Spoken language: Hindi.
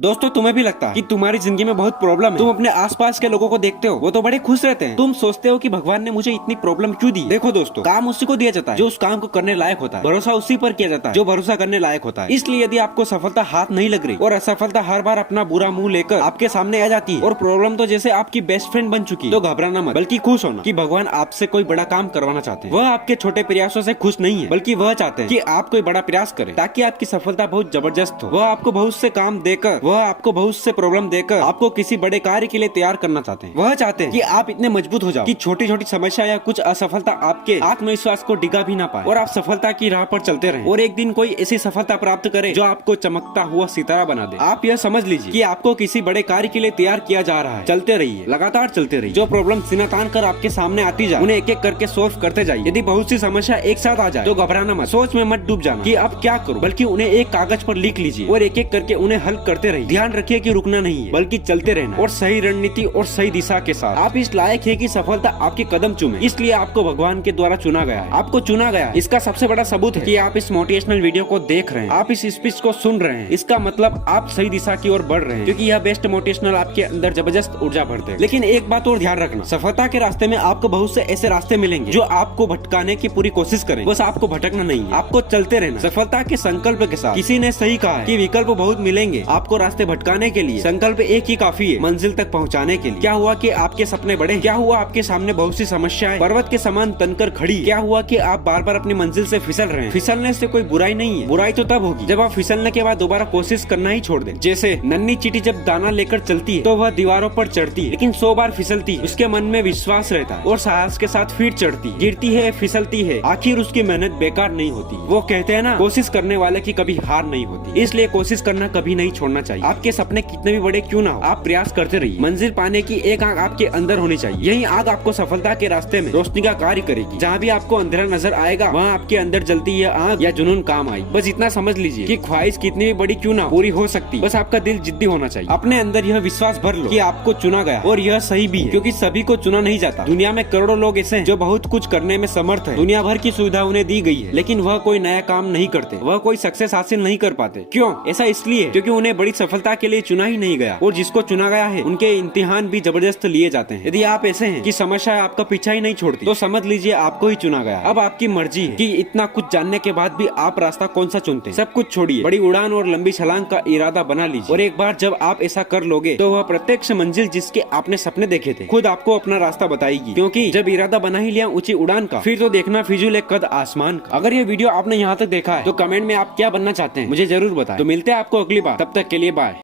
दोस्तों तुम्हें भी लगता है कि तुम्हारी जिंदगी में बहुत प्रॉब्लम है। तुम अपने आसपास के लोगों को देखते हो, वो तो बड़े खुश रहते हैं। तुम सोचते हो कि भगवान ने मुझे इतनी प्रॉब्लम क्यों दी। देखो दोस्तों, काम उसी को दिया जाता है जो उस काम को करने लायक होता है। भरोसा उसी पर किया जाता है जो भरोसा करने लायक होता है। इसलिए यदि आपको सफलता हाथ नहीं लग रही और असफलता हर बार अपना बुरा मुंह लेकर आपके सामने आ जाती है और प्रॉब्लम तो जैसे आपकी बेस्ट फ्रेंड बन चुकी है, तो घबराना मत, बल्कि खुश होना कि भगवान आपसे कोई बड़ा काम करवाना चाहते हैं। वह आपके छोटे प्रयासों से खुश नहीं है, बल्कि वह चाहते हैं कि आप कोई बड़ा प्रयास करें ताकि आपकी सफलता बहुत जबरदस्त हो। वह आपको बहुत से काम देकर, वह आपको बहुत से प्रॉब्लम देकर आपको किसी बड़े कार्य के लिए तैयार करना चाहते हैं। वह चाहते हैं कि आप इतने मजबूत हो जाओ कि छोटी छोटी समस्या या कुछ असफलता आपके आत्मविश्वास को डिगा भी ना पाए और आप सफलता की राह पर चलते रहें और एक दिन कोई ऐसी सफलता प्राप्त करे जो आपको चमकता हुआ सितारा बना दे। आप यह समझ लीजिए कि आपको किसी बड़े कार्य के लिए तैयार किया जा रहा है। चलते रहिए, लगातार चलते रहिए। जो प्रॉब्लम सीना तान कर आपके सामने आती जाए, उन्हें एक एक करके सॉल्व करते जाइए। यदि बहुत सी समस्या एक साथ आ जाए तो घबराना मत, सोच में मत डूब जाना कि अब क्या करूं, बल्कि उन्हें एक कागज पर लिख लीजिए और एक एक करके उन्हें हल करते रहिए। ध्यान रखिए कि रुकना नहीं है, बल्कि चलते रहना और सही रणनीति और सही दिशा के साथ। आप इस लायक है कि सफलता आपके कदम चूमे, इसलिए आपको भगवान के द्वारा चुना गया है। आपको चुना गया, इसका सबसे बड़ा सबूत है कि आप इस मोटिवेशनल वीडियो को देख रहे हैं, आप इस स्पीच को सुन रहे हैं। इसका मतलब आप सही दिशा की ओर बढ़ रहे हैं, क्योंकि यह बेस्ट मोटिवेशनल आपके अंदर जबरदस्त ऊर्जा भरते हैं। लेकिन एक बात और ध्यान रखना, सफलता के रास्ते में आपको बहुत से ऐसे रास्ते मिलेंगे जो आपको भटकाने की पूरी कोशिश करें। बस आपको भटकना नहीं है, आपको चलते रहना सफलता के संकल्प के साथ। किसी ने सही कहा है कि विकल्प बहुत मिलेंगे, आपको रास्ते भटकाने के लिए संकल्प एक ही काफी है मंजिल तक पहुंचाने के लिए। क्या हुआ कि आपके सपने बढ़े? क्या हुआ आपके सामने बहुत सी समस्याएं पर्वत के समान तनकर खड़ी? क्या हुआ कि आप बार बार अपनी मंजिल से फिसल रहे हैं? फिसलने से कोई बुराई नहीं है, बुराई तो तब होगी जब आप फिसलने के बाद दोबारा कोशिश करना ही छोड़ दें। जैसे नन्ही चींटी जब दाना लेकर चलती है तो वह दीवारों पर चढ़ती है, लेकिन 100 बार फिसलती है। उसके मन में विश्वास रहता है और साहस के साथ फिर चढ़ती, गिरती है, फिसलती है, आखिर उसकी मेहनत बेकार नहीं होती। वो कहते हैं ना, कोशिश करने वाले की कभी हार नहीं होती। इसलिए कोशिश करना कभी नहीं छोड़ना चाहिए। आपके सपने कितने भी बड़े क्यों ना हो, आप प्रयास करते रहिए। मंजिल पाने की एक आग आपके अंदर होनी चाहिए। यही आग आपको सफलता के रास्ते में रोशनी का कार्य करेगी। जहाँ भी आपको अंधेरा नजर आएगा, वहाँ आपके अंदर जलती यह आग या जुनून काम आई। बस इतना समझ लीजिए कि ख्वाहिश कितनी भी बड़ी क्यों ना पूरी हो सकती, बस आपका दिल जिद्दी होना चाहिए। अपने अंदर यह विश्वास भर लो कि आपको चुना गया और यह सही भी है, क्योंकि सभी को चुना नहीं जाता। दुनिया में करोड़ों लोग ऐसे हैं जो बहुत कुछ करने में समर्थ है, दुनिया भर की सुविधा उन्हें दी गई है, लेकिन वह कोई नया काम नहीं करते, वह कोई सक्सेस हासिल नहीं कर पाते। क्यों? ऐसा इसलिए क्योंकि उन्हें बड़ी सफलता के लिए चुना ही नहीं गया, और जिसको चुना गया है उनके इम्तिहान भी जबरदस्त लिए जाते हैं। यदि आप ऐसे हैं कि समस्या आपका पीछा ही नहीं छोड़ती, तो समझ लीजिए आपको ही चुना गया। अब आपकी मर्जी है कि इतना कुछ जानने के बाद भी आप रास्ता कौन सा चुनते हैं। सब कुछ छोड़िए, बड़ी उड़ान और लंबी छलांग का इरादा बना लीजिए, और एक बार जब आप ऐसा कर लोगे तो वह प्रत्यक्ष मंजिल जिसके आपने सपने देखे थे खुद आपको अपना रास्ता बताएगी। क्योंकि जब इरादा बना ही लिया ऊंची उड़ान का, फिर तो देखना फिजूल एक कद आसमान का। अगर ये वीडियो आपने यहाँ तक देखा है तो कमेंट में आप क्या बनना चाहते हैं मुझे जरूर बताएं। तो मिलते हैं आपको अगली बार, तब तक के लिए बाय।